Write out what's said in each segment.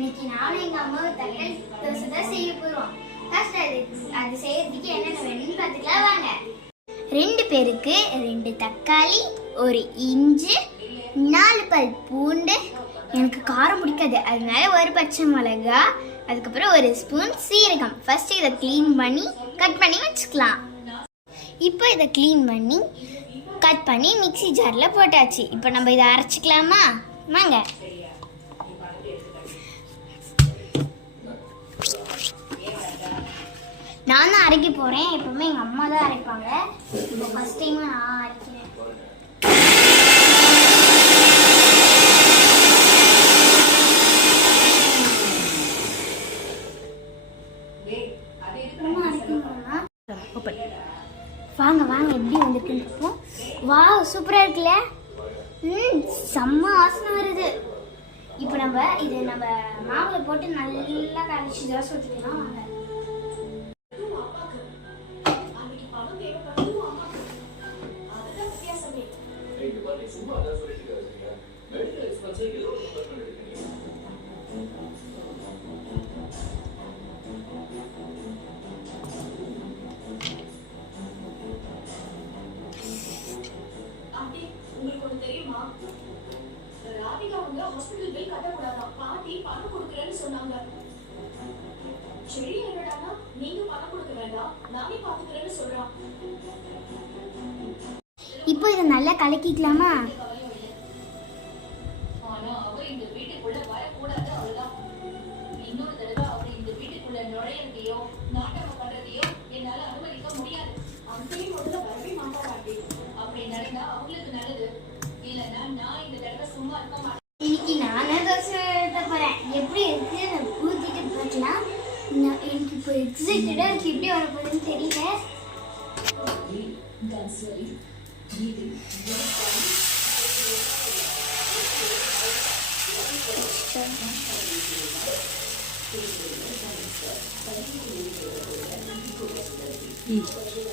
நம்ம தக்காளி தோசை தான் செய்ய போறோம். ஃபர்ஸ்ட் அது அது செய்யறதுக்கு என்னென்ன வேணும்னு பார்த்துக்கலாம் வாங்க. ரெண்டு பேருக்கு ரெண்டு தக்காளி ஒரு இஞ்சி நாலு பல் பூண்டு. எனக்கு காரம் பிடிக்காது. அதனால ஒரு பச்சை மிளகா அதுக்கப்புறம் ஒரு ஸ்பூன் சீரகம். ஃபர்ஸ்ட் இதை க்ளீன் பண்ணி கட் பண்ணி வச்சுக்கலாம். இப்போ இதை க்ளீன் பண்ணி கட் பண்ணி மிக்ஸி ஜாரில் போட்டாச்சு. இப்போ நம்ம இதை அரைச்சிக்கலாமா? வாங்க. நான் தான் அரைக்க போகிறேன் எப்பவுமே எங்கள் அம்மா தான் அரைப்பாங்க. இப்போ ஃபஸ்ட் டைம் நான் அரைக்கிறேன்? வாங்க வாங்க. எப்படி வந்திருக்குன்னு வா சூப்பராக இருக்குல்ல? ம் செம்ம வாசனை வருது. இப்போ நம்ம இது நம்ம மாவில் போட்டு நல்லா கரைச்சி தோசை ஊற்றிக்கலாம் வாங்க. ஆண்டி உங்களுக்கு ஒண்ணு தெரியுமா? ராதிகா வந்து ஹாஸ்பிட்டல் பில் கட்டக்கூடாதாம் பாட்டி பணம் கொடுக்குறேன்னு சொன்னாங்க. இருக்க மாட்டேன். இன்னைக்கு நானே தோசை எழுத போகிறேன் எப்படி இருக்கு நான் ஊற்றிட்டு பார்க்கலாம் நான் எனக்கு இப்போ எக்ஸைட்டடாக இருக்கு. எப்படி வர போகுதுன்னு தெரியல. うん。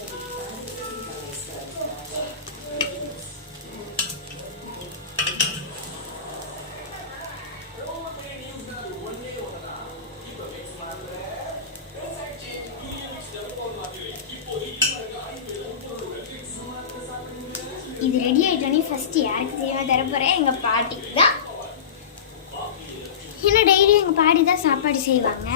இது ரெடி ஆயிட்டோன்னே ஃபர்ஸ்ட் யாருக்கு செய்ய தரப்போகிறேன் எங்கள் பாட்டி தான். ஏன்னா டெய்லி எங்கள் பாட்டி தான் சாப்பாடு செய்வாங்க.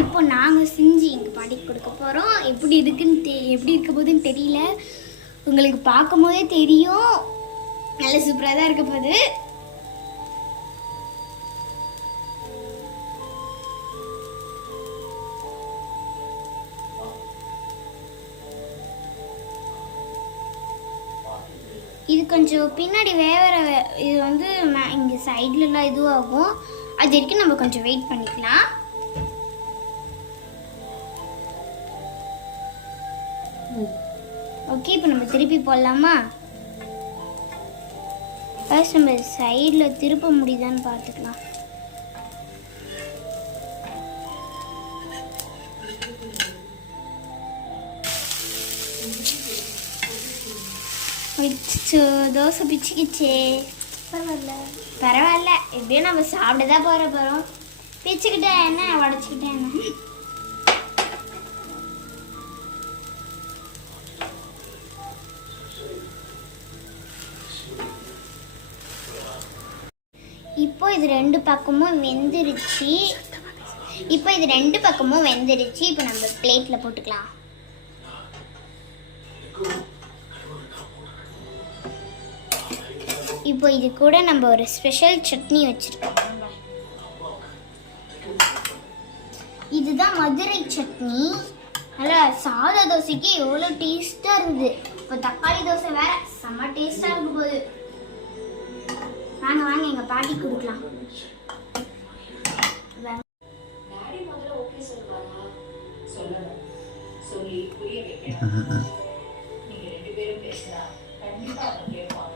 இப்போ நாங்கள் செஞ்சு எங்கள் பாட்டிக்கு கொடுக்க போகிறோம் எப்படி இருக்குன்னு தெ எப்படி இருக்க போகுதுன்னு தெரியல. உங்களுக்கு பார்க்கும் போதே தெரியும். நல்ல சூப்பராக தான் இருக்க போகுது. இது கொஞ்சம் பின்னாடி வேகிற இது வந்து இங்கே சைட்லலாம் இதுவாகும். அது வரைக்கும் நம்ம கொஞ்சம் வெயிட் பண்ணிக்கலாம். ஓகே இப்போ நம்ம திருப்பி போடலாமா? ஃபர்ஸ்ட் நம்ம சைடில் திருப்ப முடியுதான்னு பார்த்துக்கலாம். அச்சோ, தோசை பிச்சுக்கிச்சே பரவாயில்ல பரவாயில்ல எப்படியும் நம்ம சாப்பிட தான் போகிற போகிறோம் பிச்சுக்கிட்டேன் என்ன உடச்சிக்கிட்டேன் என்ன இப்போ இது ரெண்டு பக்கமும் வெந்துருச்சு இப்போ இது ரெண்டு பக்கமும் வெந்துருச்சு இப்போ நம்ம பிளேட்டில் போட்டுக்கலாம் இப்போ இது கூட நம்ம ஒரு ஸ்பெஷல் சட்னி வச்சிருக்கோம். இதுதான் மதுரை சட்னி. நல்லா சாதா தோசைக்கு எவ்வளோ டேஸ்ட்டாக இருக்குது. இப்போ தக்காளி தோசை வேற செம்ம டேஸ்ட்டாக இருக்க போகுது. வாங்க வாங்க எங்கள் பாட்டி கொடுக்கலாம். சொல்லி புரிய வைக்கணும். நீங்க ரெண்டு பேரும் பேசினா கண்டிப்பா அவன்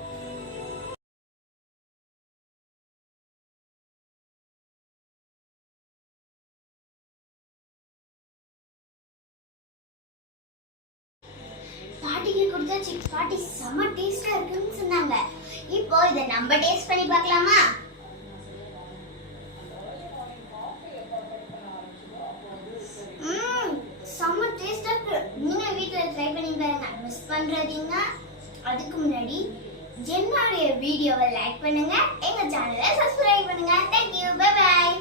புதினா சிப்ஸ் பாட்டி டேஸ்டா இருக்குன்னு சொன்னாங்க. இப்போ இதை நம்ம டேஸ்ட் பண்ணி பார்க்கலாமா? செம்ம டேஸ்டா இருக்கு. நீங்க வீட்டுல ட்ரை பண்ணி பாருங்க. மிஸ் பண்றதீங்கன்னா அதுக்கு முன்னாடி என்னுடைய வீடியோவை லைக் பண்ணுங்க. எங்க சேனலை சப்ஸ்கிரைப் பண்ணுங்க. Thank you bye bye